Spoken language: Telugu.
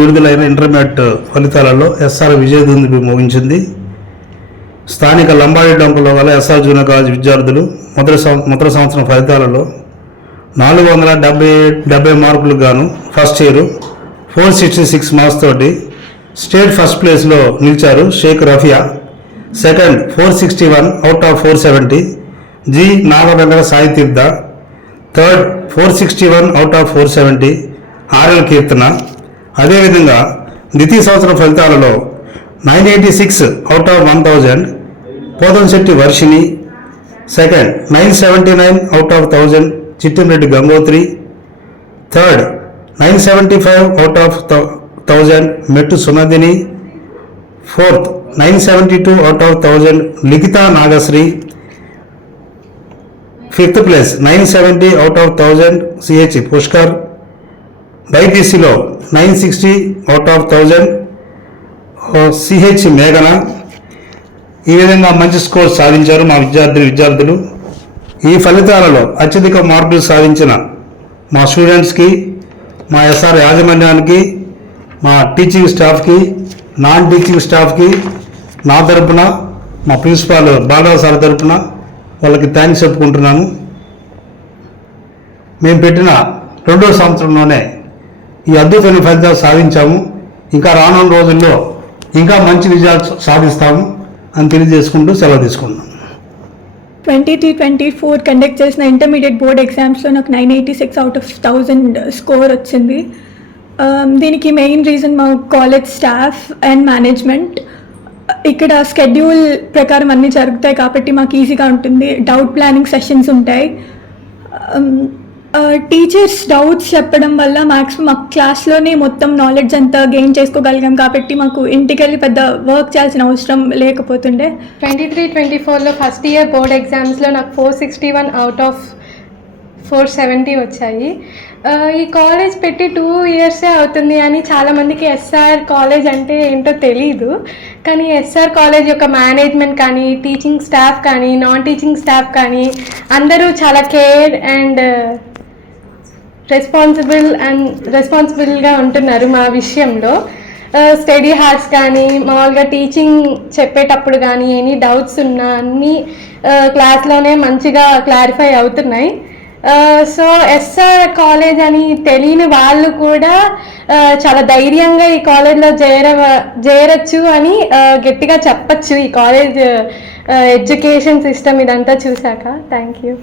విడుదలైన ఇంటర్మీడియట్ ఫలితాలలో ఎస్ఆర్ విజయదుందుబి ముగించింది స్థానిక లంబాడి డంపుల వల్ల ఎస్ఆర్ జూనియర్ కాలేజ్ విద్యార్థులు మొదటి మొదటి సంవత్సరం ఫలితాలలో నాలుగు వందల డెబ్బై డెబ్బై మార్కులకు గాను first year four sixty six marks తోటి స్టేట్ ఫస్ట్ ప్లేస్లో నిలిచారు Sheikh Rafia. Second four sixty one out of four seventy G Nagavenkata Sai Teertha. Third four sixty one out of four seventy R L Keerthana. అదేవిధంగా ద్వితీయ సంవత్సరం ఫలితాలలో nine eighty six out of one thousand Pothamsetti Varshini second nine seventy nine out of thousand Chittireddy Gangotri third nine seventy five out of thousand Mettu Sunandini fourth nine seventy two out of thousand Likhitha Nagasri fifth place nine seventy out of thousand C H Pushkar బైపీసీలో nine sixty out of thousand. C H మేఘన ఈ విధంగా మంచి స్కోర్ సాధించారు మా విద్యార్థి విద్యార్థులు. ఈ ఫలితాలలో అత్యధిక మార్కులు సాధించిన మా స్టూడెంట్స్కి మా ఎస్ఆర్ యాజమాన్యానికి మా టీచింగ్ స్టాఫ్కి నాన్ టీచింగ్ స్టాఫ్కి నా తరపున మా ప్రిన్సిపాల్ బాలరావు సార్ తరపున వాళ్ళకి థ్యాంక్స్ చెప్పుకుంటున్నాను. మేము పెట్టిన రెండో సంవత్సరంలోనే ఈ అద్భుతమైన ఫలితాలు సాధించాము. ఇంకా రానున్న రోజుల్లో ఇంకా మంచి విజయాలు సాధిస్తాము అని తెలియజేసుకుంటూ సెలవు తీసుకున్నాం twenty three twenty four conduct చేసిన ఇంటర్మీడియట్ బోర్డ్ ఎగ్జామ్స్లో నాకు nine eighty six out of thousand score వచ్చింది. దీనికి మెయిన్ రీజన్ మా కాలేజ్ స్టాఫ్ అండ్ మేనేజ్మెంట్. ఇక్కడ స్కెడ్యూల్ ప్రకారం అన్నీ జరుగుతాయి కాబట్టి మాకు ఈజీగా ఉంటుంది. డౌట్ ప్లానింగ్ సెషన్స్ ఉంటాయి. టీచర్స్ డౌట్స్ చెప్పడం వల్ల మ్యాక్సిమం మా క్లాస్లోనే మొత్తం నాలెడ్జ్ అంతా గెయిన్ చేసుకోగలిగాం కాబట్టి మాకు ఇంటికి వెళ్ళి పెద్ద వర్క్ చేయాల్సిన అవసరం లేకపోతుండే. ట్వంటీ త్రీ ట్వంటీ ఫోర్లో ఫస్ట్ ఇయర్ బోర్డ్ ఎగ్జామ్స్లో నాకు four sixty one out of four seventy వచ్చాయి ఈ కాలేజ్ పెట్టి టూ ఇయర్సే అవుతుంది అని చాలామందికి ఎస్ఆర్ కాలేజ్ అంటే ఏంటో తెలీదు. కానీ ఎస్ఆర్ కాలేజ్ యొక్క మేనేజ్మెంట్ కానీ టీచింగ్ స్టాఫ్ కానీ నాన్ టీచింగ్ స్టాఫ్ కానీ అందరూ చాలా కేర్ అండ్ రెస్పాన్సిబుల్ అండ్ రెస్పాన్సిబుల్గా ఉంటున్నారు మా విషయంలో. స్టడీ హార్ట్స్ కానీ మామూలుగా టీచింగ్ చెప్పేటప్పుడు కానీ ఎనీ డౌట్స్ ఉన్నా అన్నీ క్లాస్లోనే మంచిగా క్లారిఫై అవుతున్నాయి. సో ఎస్ఆర్ కాలేజ్ అని తెలియని వాళ్ళు కూడా చాలా ధైర్యంగా ఈ కాలేజ్లో చేర చేరచ్చు అని గట్టిగా చెప్పచ్చు ఈ కాలేజ్ ఎడ్యుకేషన్ సిస్టమ్ ఇదంతా చూశాక. Thank you.